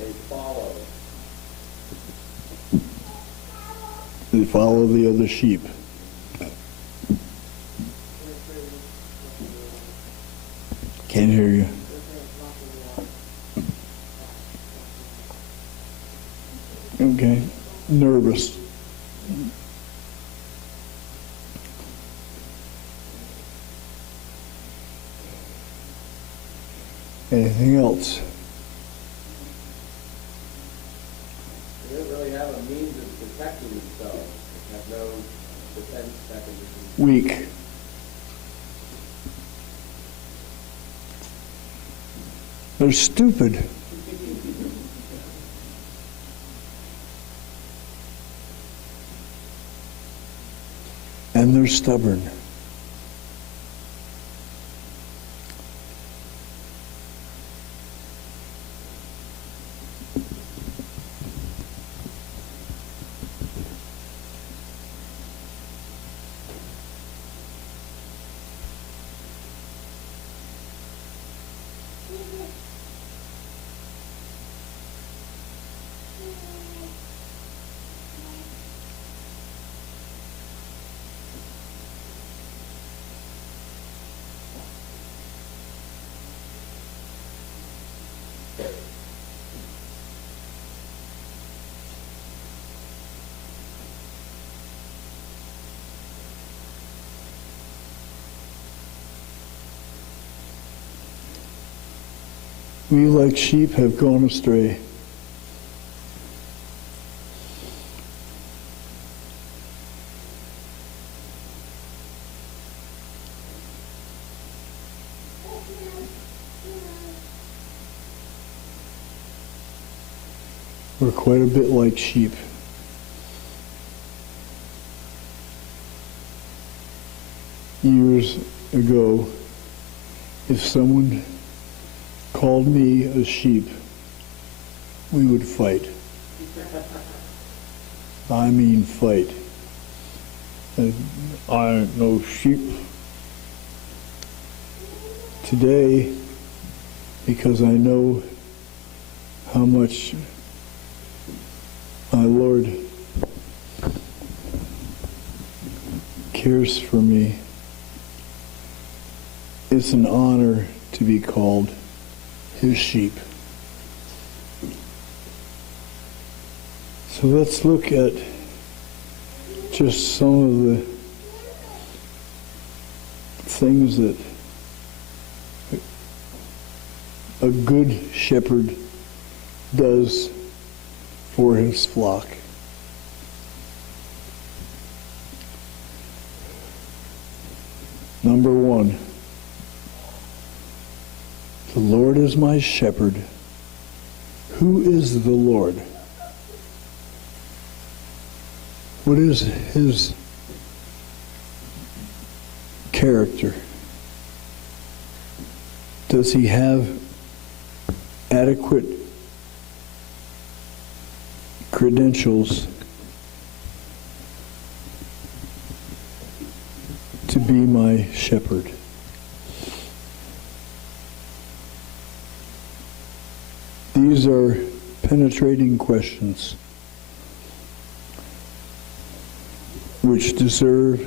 They follow. They follow the other sheep. Can't hear you. Okay. Nervous. Anything else? They don't really have a means of protecting themselves. They have no defense mechanism. Weak. They're stupid. And they're stubborn. We, like sheep, have gone astray. We're quite a bit like sheep. Years ago, if someone called me a sheep, we would fight. I mean fight. And I ain't no sheep. Today, because I know how much my Lord cares for me, it's an honor to be called his sheep. So let's look at just some of the things that a good shepherd does for his flock. Number one, the Lord is my shepherd. Who is the Lord? What is his character? Does he have adequate credentials to be my shepherd? These are penetrating questions which deserve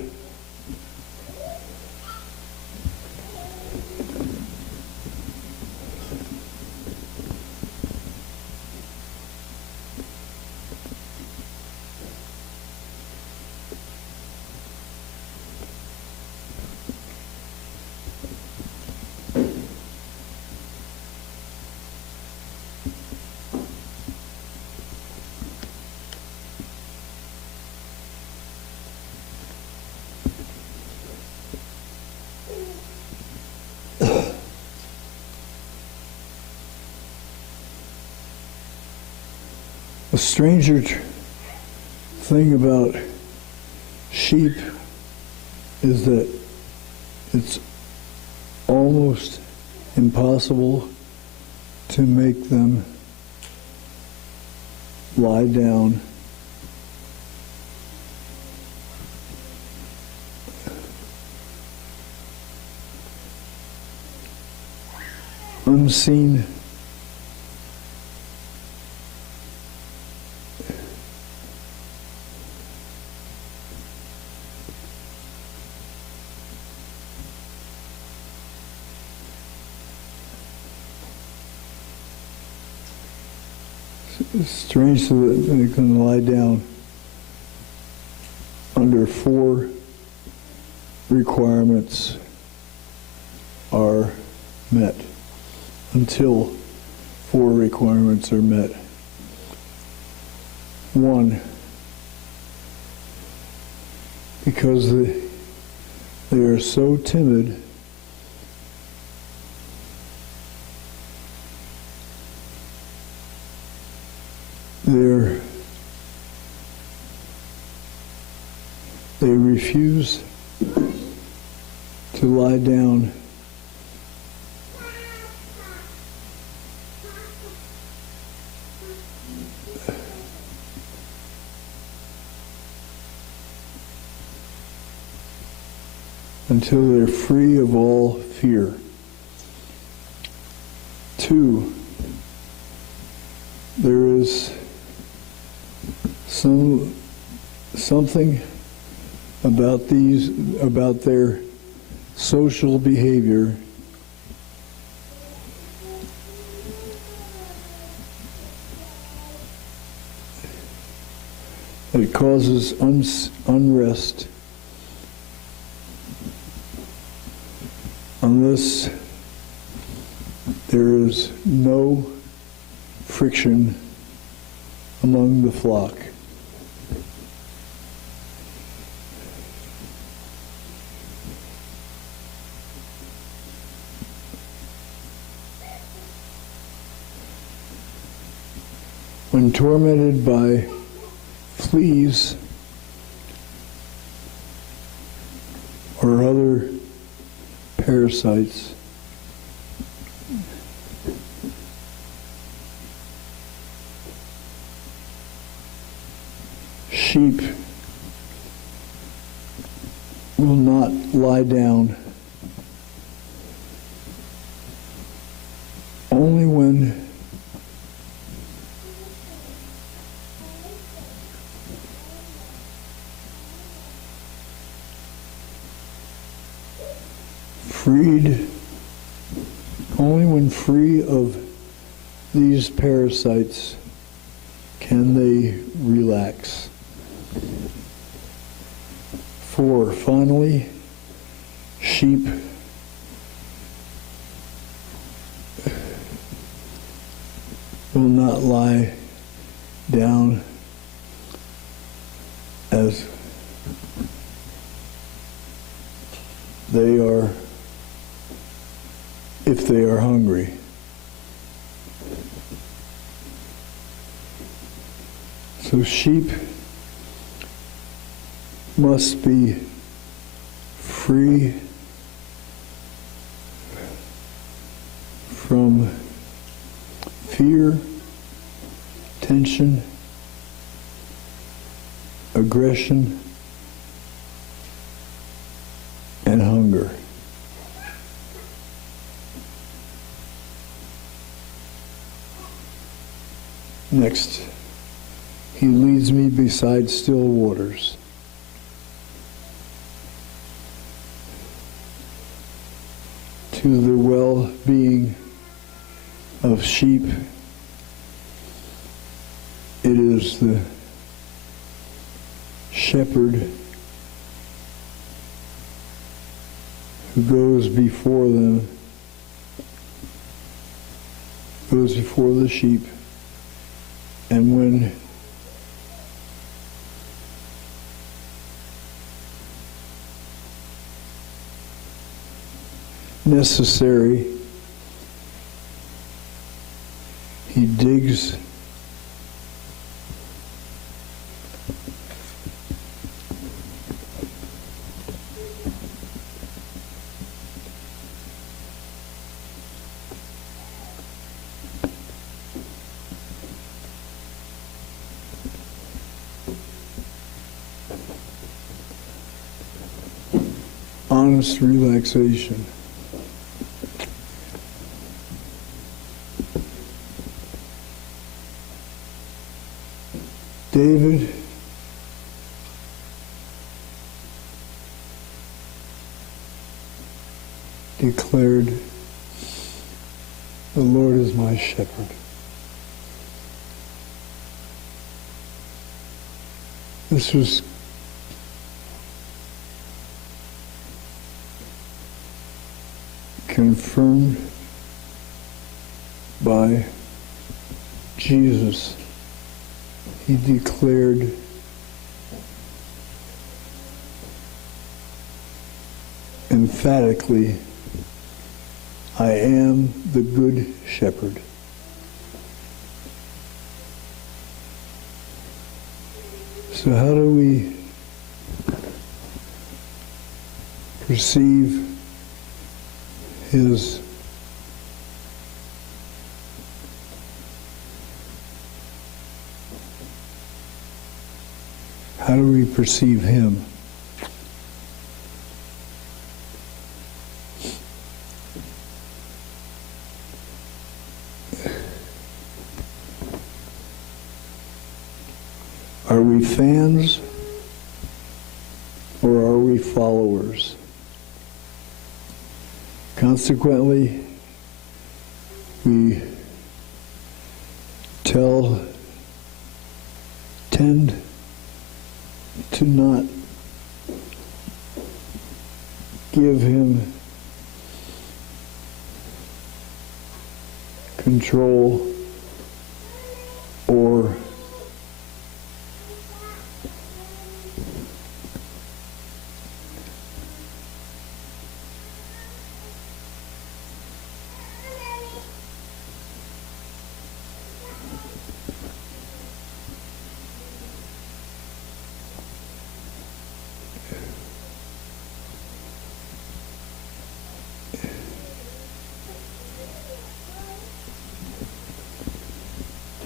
a stranger thing about sheep is that it's almost impossible to make them lie down unseen strange so that they can lie down under 4 requirements are met, until 4 requirements are met. 1, because they are so timid, they refuse to lie down until they're free of all fear. 2, there is something about their social behavior that causes unrest unless there is no friction among the flock. When tormented by fleas or other parasites, sheep will not lie down. Only when free of these parasites can they relax. 4, finally, sheep will not lie down as they are if they are hungry. So sheep must be free from fear, tension, aggression, and hunger. Next, he leads me beside still waters. To the well-being of sheep, it is the shepherd who goes before them, goes before the sheep, and when necessary, he digs honest relaxation. David declared, "The Lord is my shepherd. This was confirmed by Jesus. He declared emphatically, I am the good shepherd. So how do we perceive his how do we perceive him? Are we fans or are we followers? Consequently, we tend to not give him control or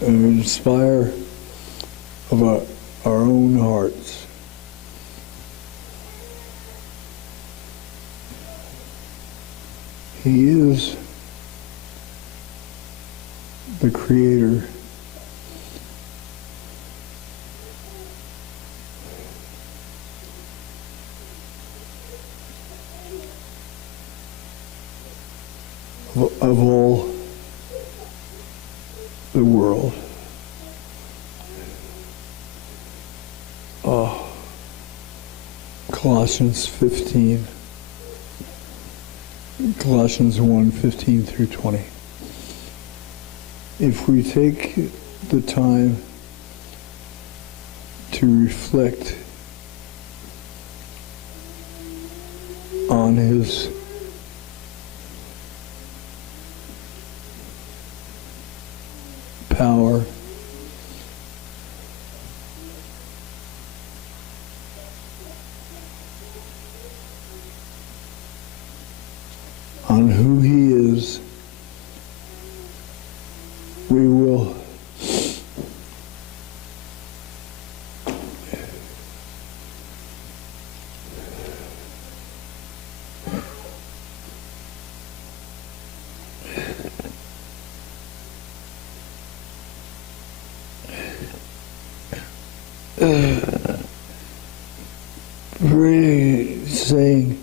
inspire of our own hearts. He is the creator. Of all the world. Colossians 15, Colossians 1, 15 through 20. If we take the time to reflect on his power, on who he is, we will really saying,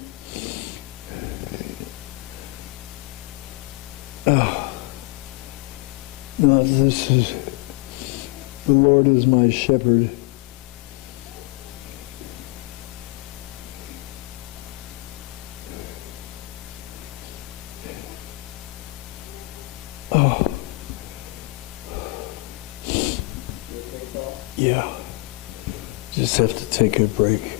no, this is, the Lord is my shepherd. Oh. Yeah. Just have to take a break.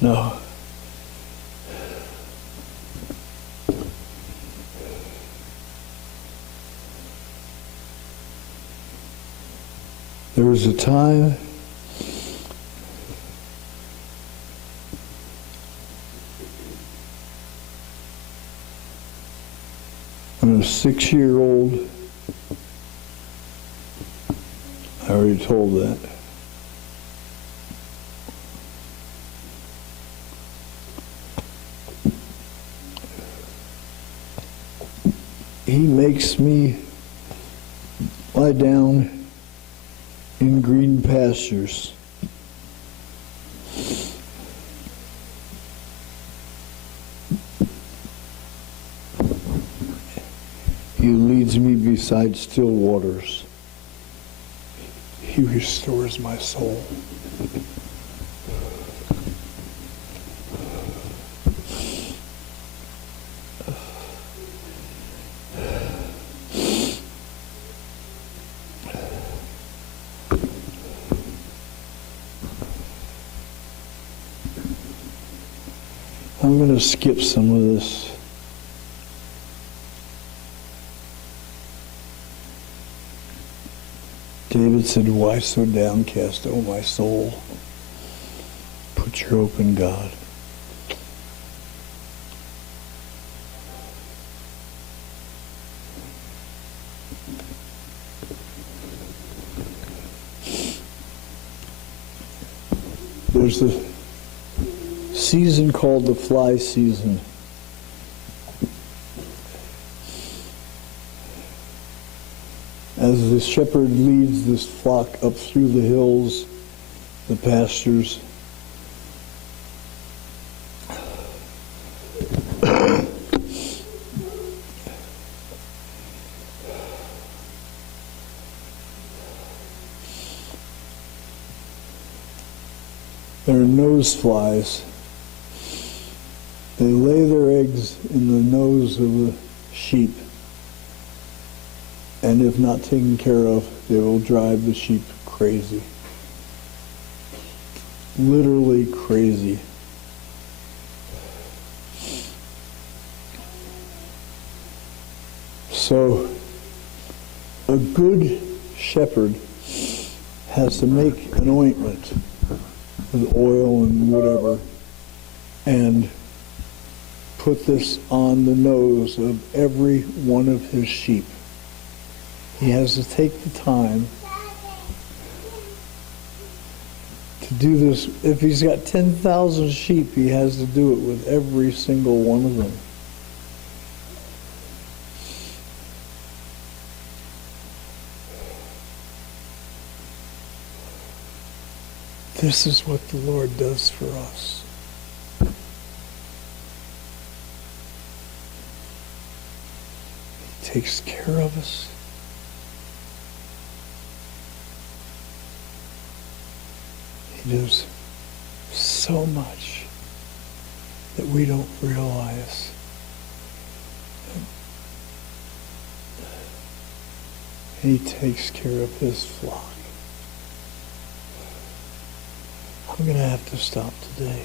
No. There was a time when a 6-year-old, I already told that, he makes me lie down in green pastures. He leads me beside still waters. He restores my soul. I'm going to skip some of this. David said, "Why so downcast, O my soul? Put your hope in God." There's a season called the fly season. As the shepherd leads this flock up through the hills, the pastures, there are nose flies. They lay their eggs in the nose of the sheep, and if not taken care of, they will drive the sheep crazy. Literally crazy. So, a good shepherd has to make an ointment with oil and whatever, and put this on the nose of every one of his sheep. He has to take the time to do this. If he's got 10,000 sheep, he has to do it with every single one of them. This is what the Lord does for us. He takes care of us. He does so much that we don't realize. He takes care of his flock. I'm going to have to stop today.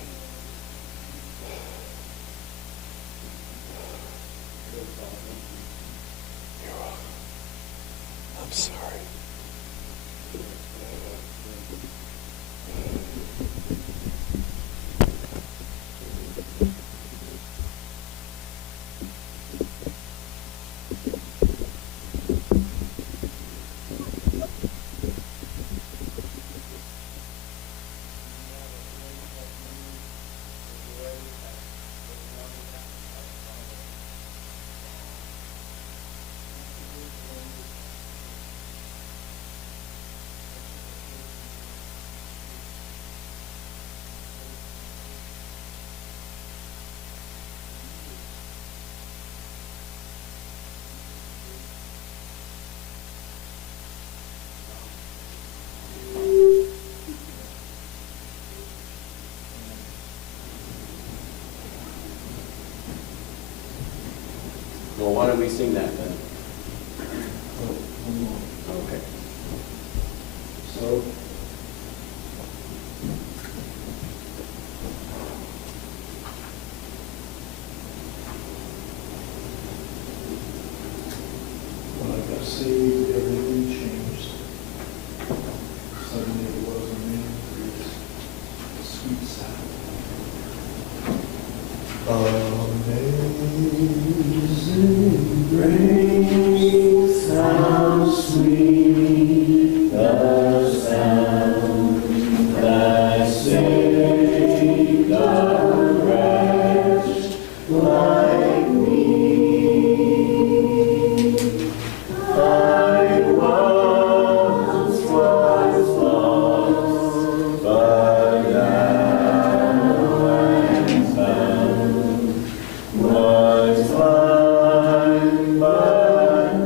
You're welcome. I'm sorry. Well, why don't we sing that then? Okay. So, When I got saved, everything changed. Suddenly it wasn't me, it was a sweet sound. Amazing grace, how sweet the sound that saved a wretch like me. I once was lost, but now am found. Was blind, but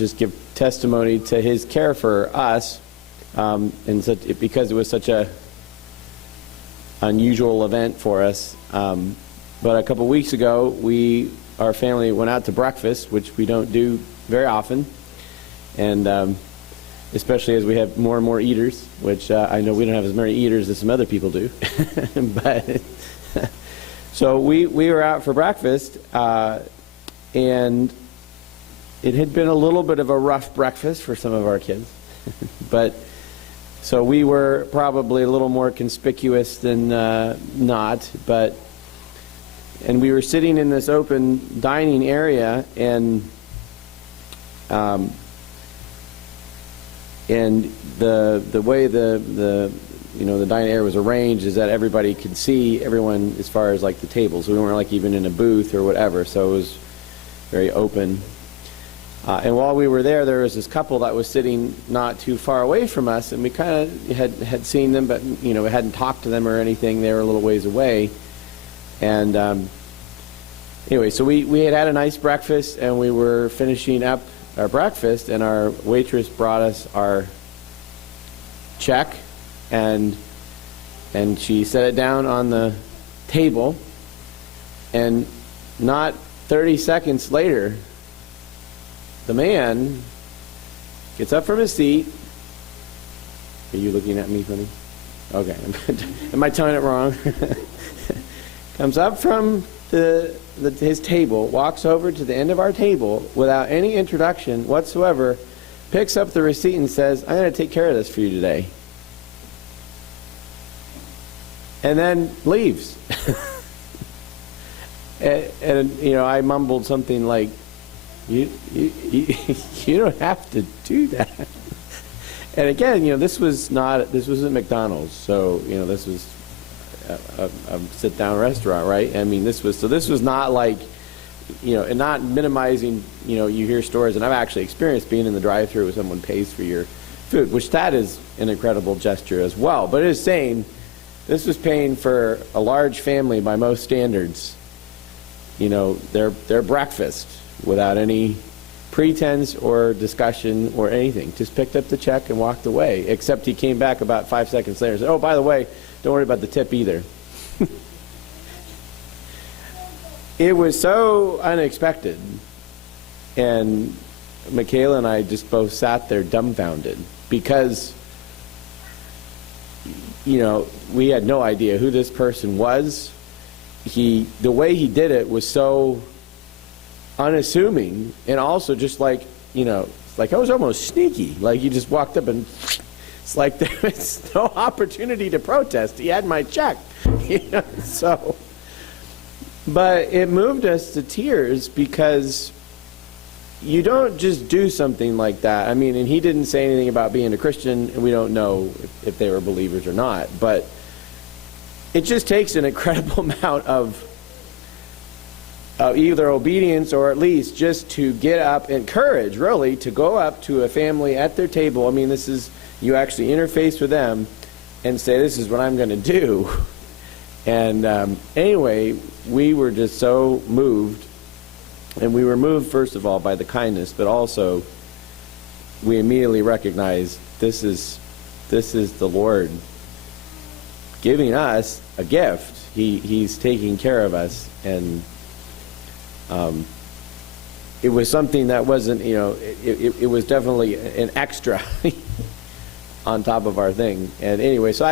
just give testimony to his care for us, because it was such a unusual event for us. But a couple weeks ago, our family went out to breakfast, which we don't do very often, and especially as we have more and more eaters, which I know we don't have as many eaters as some other people do. But so we were out for breakfast, and it had been a little bit of a rough breakfast for some of our kids. But so we were probably a little more conspicuous than not, and we were sitting in this open dining area, and the way the dining area was arranged is that everybody could see everyone as far as like the tables. We weren't like even in a booth or whatever, so it was very open. And while we were there was this couple that was sitting not too far away from us, and we kind of had seen them, but we hadn't talked to them or anything. They were a little ways away. And anyway, so we had a nice breakfast, and we were finishing up our breakfast, and our waitress brought us our check, and she set it down on the table, and not 30 seconds later, the man gets up from his seat. Are you looking at me funny? Okay. Am I telling it wrong? Comes up from his table, walks over to the end of our table without any introduction whatsoever, picks up the receipt and says, "I'm going to take care of this for you today." And then leaves. and I mumbled something like, You don't have to do that. And again, this wasn't McDonald's, so this was a sit-down restaurant, right? I mean, this was not like, and not minimizing. You hear stories, and I've actually experienced being in the drive-thru where someone pays for your food, which that is an incredible gesture as well. But it is saying this was paying for a large family by most standards. Their breakfast, without any pretense or discussion or anything. Just picked up the check and walked away, except he came back about 5 seconds later and said, "Oh, by the way, don't worry about the tip either." It was so unexpected, and Michaela and I just both sat there dumbfounded, because we had no idea who this person was. The way he did it was so unassuming, and also just like I was almost sneaky. Like, he just walked up, and it's like there was no opportunity to protest. He had my check, so. But it moved us to tears, because you don't just do something like that. I mean, and he didn't say anything about being a Christian, and we don't know if they were believers or not. But it just takes an incredible amount of either obedience, or at least just to get up, and courage, really, to go up to a family at their table. I mean, you actually interface with them and say, "This is what I'm going to do." And anyway, we were just so moved. And we were moved, first of all, by the kindness, but also we immediately recognized this is the Lord giving us a gift. He's taking care of us, and it was something that wasn't, it was definitely an extra on top of our thing. And anyway, so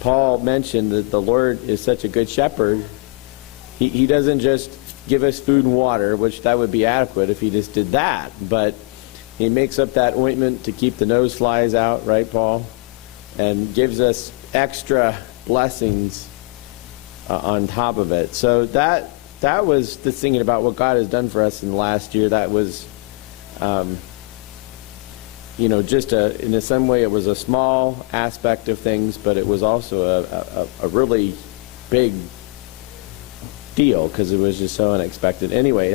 Paul mentioned that the Lord is such a good shepherd. He doesn't just give us food and water, which that would be adequate if he just did that, but he makes up that ointment to keep the nose flies out, right, Paul? And gives us extra blessings on top of it. So that was the thinking about what God has done for us in the last year. That was, just in some way it was a small aspect of things, but it was also a really big deal, because it was just so unexpected. Anyway,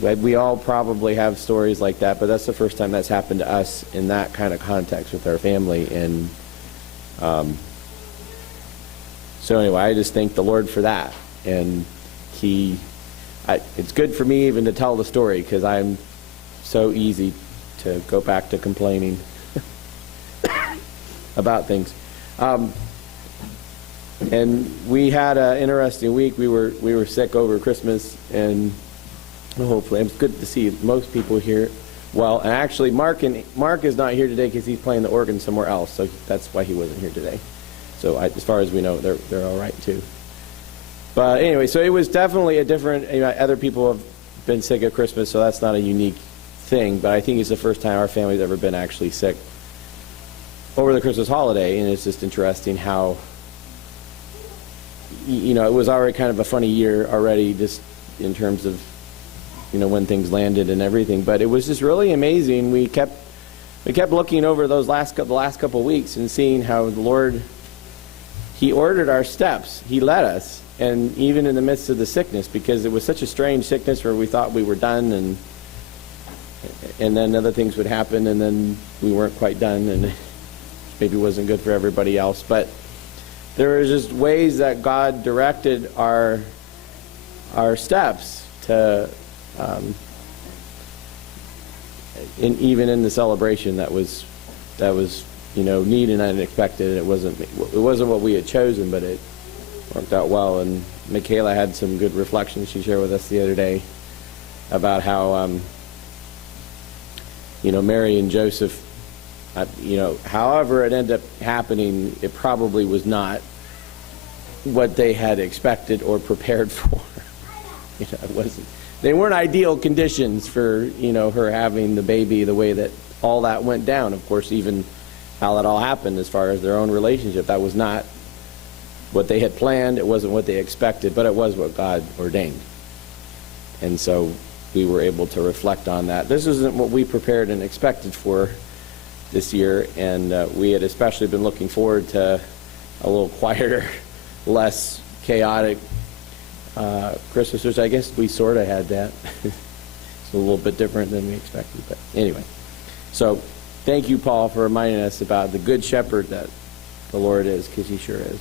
we all probably have stories like that, but that's the first time that's happened to us in that kind of context with our family. And so anyway, I just thank the Lord for that. And it's good for me even to tell the story, because I'm so easy to go back to complaining about things. And we had an interesting week. We were sick over Christmas, and hopefully it's good to see most people here. Well, and actually Mark is not here today because he's playing the organ somewhere else, so that's why he wasn't here today. So as far as we know, they're all right too. But anyway, so it was definitely a different. Other people have been sick at Christmas, so that's not a unique thing. But I think it's the first time our family's ever been actually sick over the Christmas holiday, and it's just interesting how, it was already kind of a funny year already, just in terms of, when things landed and everything. But it was just really amazing. We kept looking over the last couple of weeks and seeing how the Lord, He ordered our steps. He led us, and even in the midst of the sickness, because it was such a strange sickness where we thought we were done, and then other things would happen, and then we weren't quite done, and maybe wasn't good for everybody else. But there were just ways that God directed our steps to, even in the celebration that was neat and unexpected. It wasn't what we had chosen, but it worked out well. And Michaela had some good reflections she shared with us the other day about how Mary and Joseph, however it ended up happening, it probably was not what they had expected or prepared for. It wasn't. They weren't ideal conditions for her having the baby the way that all that went down. Of course, even how that all happened as far as their own relationship, that was not what they had planned. It wasn't what they expected, but it was what God ordained. And so we were able to reflect on that. This isn't what we prepared and expected for this year, and we had especially been looking forward to a little quieter, less chaotic Christmas, which I guess we sort of had that. It's a little bit different than we expected, but anyway. So thank you, Paul, for reminding us about the good shepherd that the Lord is, because He sure is.